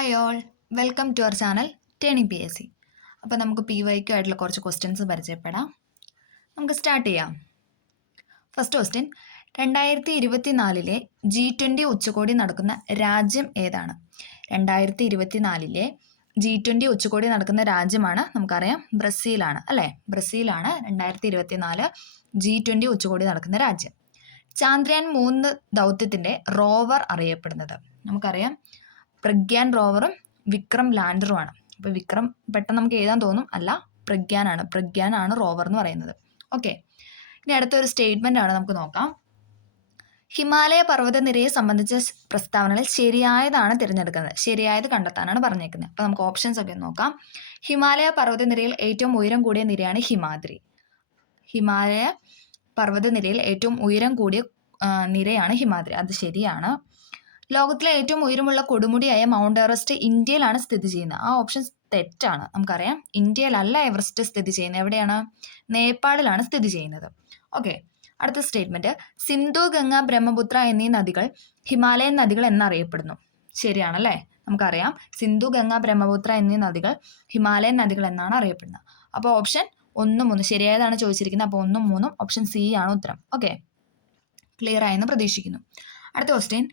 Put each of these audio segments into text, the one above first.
Hi all, welcome to our channel turning PSC. അപ്പോൾ നമുക്ക് PYQ ആയിട്ടുള്ള കുറച്ച് ക്വസ്റ്റ്യൻസ് പരിചയപ്പെടാം. നമുക്ക് സ്റ്റാർട്ട് ചെയ്യാം. ഫസ്റ്റ് ക്വസ്റ്റ്യൻ, 2024 G20 ഉച്ചകോടി നടക്കുന്ന രാജ്യം ഏതാണ്? 2024 G20 ഉച്ചകോടി നടക്കുന്ന രാജ്യമാണ്, നമുക്കറിയാം, ബ്രസീലാണ് അല്ലേ? ബ്രസീലാണ് 2024 G20 ഉച്ചകോടി നടക്കുന്ന രാജ്യം. ചാന്ദ്രയാൻ 3 ദൗത്യത്തിൻ്റെ റോവർ അറിയപ്പെടുന്നത്, നമുക്കറിയാം, പ്രഗ്യാൻ റോവറും വിക്രം ലാൻഡറുമാണ്. അപ്പോൾ വിക്രം പെട്ടെന്ന് നമുക്ക് എഴുതാൻ തോന്നും, അല്ല, പ്രഗ്യാനാണ് റോവർ എന്ന് പറയുന്നത്. ഓക്കെ, ഇനി അടുത്തൊരു സ്റ്റേറ്റ്മെൻ്റ് ആണ്, നമുക്ക് നോക്കാം. ഹിമാലയ പർവ്വതനിരയെ സംബന്ധിച്ച പ്രസ്താവനകളിൽ ശരിയായതാണ് തിരഞ്ഞെടുക്കുന്നത്. ശരിയായത് കണ്ടെത്താനാണ് പറഞ്ഞേക്കുന്നത്. അപ്പോൾ നമുക്ക് ഓപ്ഷൻസ് ഒക്കെ നോക്കാം. ഹിമാലയ പർവ്വതനിരയിൽ ഏറ്റവും ഉയരം കൂടിയ നിരയാണ് ഹിമാദ്രി. ഹിമാലയ പർവ്വതനിരയിൽ ഏറ്റവും ഉയരം കൂടിയ നിരയാണ് ഹിമാദ്രി, അത് ശരിയാണ്. ലോകത്തിലെ ഏറ്റവും ഉയരമുള്ള കൊടുമുടിയായ മൗണ്ട് എവറസ്റ്റ് ഇന്ത്യയിലാണ് സ്ഥിതി ചെയ്യുന്നത്. ആ ഓപ്ഷൻ തെറ്റാണ്. നമുക്കറിയാം, ഇന്ത്യയിലല്ല എവറസ്റ്റ് സ്ഥിതി ചെയ്യുന്നത്. എവിടെയാണ്? നേപ്പാളിലാണ് സ്ഥിതി ചെയ്യുന്നത്. ഓക്കെ, അടുത്ത സ്റ്റേറ്റ്മെന്റ്, സിന്ധു, ഗംഗ, ബ്രഹ്മപുത്ര എന്നീ നദികൾ ഹിമാലയൻ നദികൾ എന്നറിയപ്പെടുന്നു. ശരിയാണല്ലേ? നമുക്കറിയാം, സിന്ധു, ഗംഗ, ബ്രഹ്മപുത്ര എന്നീ നദികൾ ഹിമാലയൻ നദികൾ എന്നാണ് അറിയപ്പെടുന്നത്. അപ്പോൾ ഓപ്ഷൻ 1, 3 ശരിയായതാണ് ചോദിച്ചിരിക്കുന്നത്. അപ്പോൾ 1, 3 ഓപ്ഷൻ സി ആണ് ഉത്തരം. ഓക്കെ, ക്ലിയർ ആയെന്ന് പ്രതീക്ഷിക്കുന്നു. അടുത്ത ക്വസ്റ്റ്യൻ,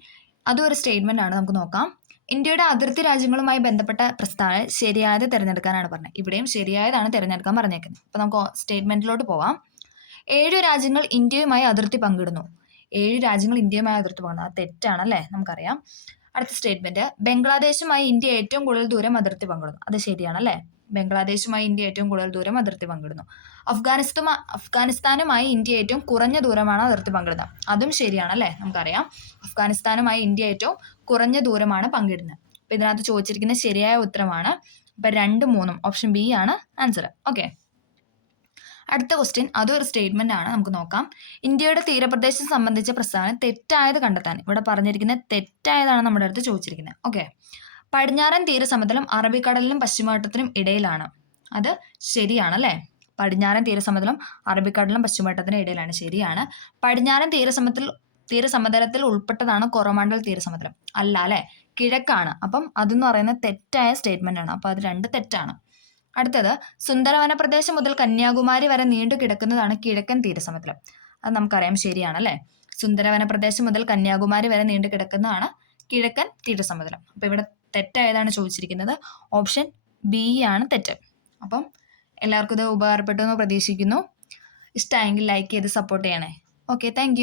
അതും ഒരു സ്റ്റേറ്റ്മെൻ്റ് ആണ്, നമുക്ക് നോക്കാം. ഇന്ത്യയുടെ അതിർത്തി രാജ്യങ്ങളുമായി ബന്ധപ്പെട്ട പ്രസ്താവന ശരിയായത് തിരഞ്ഞെടുക്കാനാണ് പറഞ്ഞത്. ഇവിടെയും ശരിയായതാണ് തിരഞ്ഞെടുക്കാൻ പറഞ്ഞേക്കുന്നത്. അപ്പോൾ നമുക്ക് സ്റ്റേറ്റ്മെൻറ്റിലോട്ട് പോകാം. 7 രാജ്യങ്ങൾ ഇന്ത്യയുമായി അതിർത്തി പങ്കിടുന്നു. 7 രാജ്യങ്ങൾ ഇന്ത്യയുമായി അതിർത്തി പങ്കിടുന്നു, അത് തെറ്റാണല്ലേ? നമുക്കറിയാം. അടുത്ത സ്റ്റേറ്റ്മെൻറ്റ്, ബംഗ്ലാദേശുമായി ഇന്ത്യ ഏറ്റവും കൂടുതൽ ദൂരം അതിർത്തി പങ്കിടുന്നു. അത് ശരിയാണല്ലേ? ബംഗ്ലാദേശുമായി ഇന്ത്യ ഏറ്റവും കൂടുതൽ ദൂരം അതിർത്തി പങ്കിടുന്നു. അഫ്ഗാനിസ്ഥാനുമായി ഇന്ത്യ ഏറ്റവും കുറഞ്ഞ ദൂരമാണ് അതിർത്തി പങ്കിടുന്നത്. അതും ശരിയാണല്ലേ? നമുക്കറിയാം, അഫ്ഗാനിസ്ഥാനുമായി ഇന്ത്യ ഏറ്റവും കുറഞ്ഞ ദൂരമാണ് പങ്കിടുന്നത്. അപ്പോൾ ഇതിനകത്ത് ചോദിച്ചിരിക്കുന്ന ശരിയായ ഉത്തരമാണ് ഇപ്പം 2, 3 ഓപ്ഷൻ ബി ആണ് ആൻസർ. ഓക്കെ, അടുത്ത ക്വസ്റ്റ്യൻ, അതും ഒരു സ്റ്റേറ്റ്മെൻ്റ് ആണ്, നമുക്ക് നോക്കാം. ഇന്ത്യയുടെ തീരപ്രദേശം സംബന്ധിച്ച പ്രസ്താവന തെറ്റായത് കണ്ടെത്താൻ. ഇവിടെ പറഞ്ഞിരിക്കുന്നത് തെറ്റായതാണ് നമ്മുടെ അടുത്ത് ചോദിച്ചിരിക്കുന്നത്. ഓക്കെ, പടിഞ്ഞാറൻ തീരസമതലം അറബിക്കടലിനും പശ്ചിമഘട്ടത്തിനും ഇടയിലാണ്. അത് ശരിയാണല്ലേ? പടിഞ്ഞാറൻ തീരസമതലം അറബിക്കടലിനും പശ്ചിമഘട്ടത്തിനും ഇടയിലാണ്, ശരിയാണ്. പടിഞ്ഞാറൻ തീരസമതലത്തിൽ ഉൾപ്പെട്ടതാണ് കൊറോമണ്ടൽ തീരസമതലം, അല്ല അല്ലേ? കിഴക്കാണ്. അപ്പം അതെന്ന് പറയുന്നത് തെറ്റായ സ്റ്റേറ്റ്മെൻ്റ് ആണ്. അപ്പോൾ അത് 2 തെറ്റാണ്. അടുത്തത്, സുന്ദരവന പ്രദേശം മുതൽ കന്യാകുമാരി വരെ നീണ്ടു കിടക്കുന്നതാണ് കിഴക്കൻ തീരസമതലം. അത് നമുക്കറിയാം, ശരിയാണല്ലേ? സുന്ദരവന പ്രദേശം മുതൽ കന്യാകുമാരി വരെ നീണ്ടു കിടക്കുന്നതാണ് കിഴക്കൻ തീരസമതലം. അപ്പോൾ ഇവിടെ തെറ്റായതാണ് ചോദിച്ചിരിക്കുന്നത്. ഓപ്ഷൻ ബി ആണ് തെറ്റ്. അപ്പം എല്ലാവർക്കും ഇത് ഉപകാരപ്പെട്ടു എന്ന് പ്രതീക്ഷിക്കുന്നു. ഇഷ്ടമായെങ്കിൽ ലൈക്ക് ചെയ്ത് സപ്പോർട്ട് ചെയ്യണേ. Okay, thank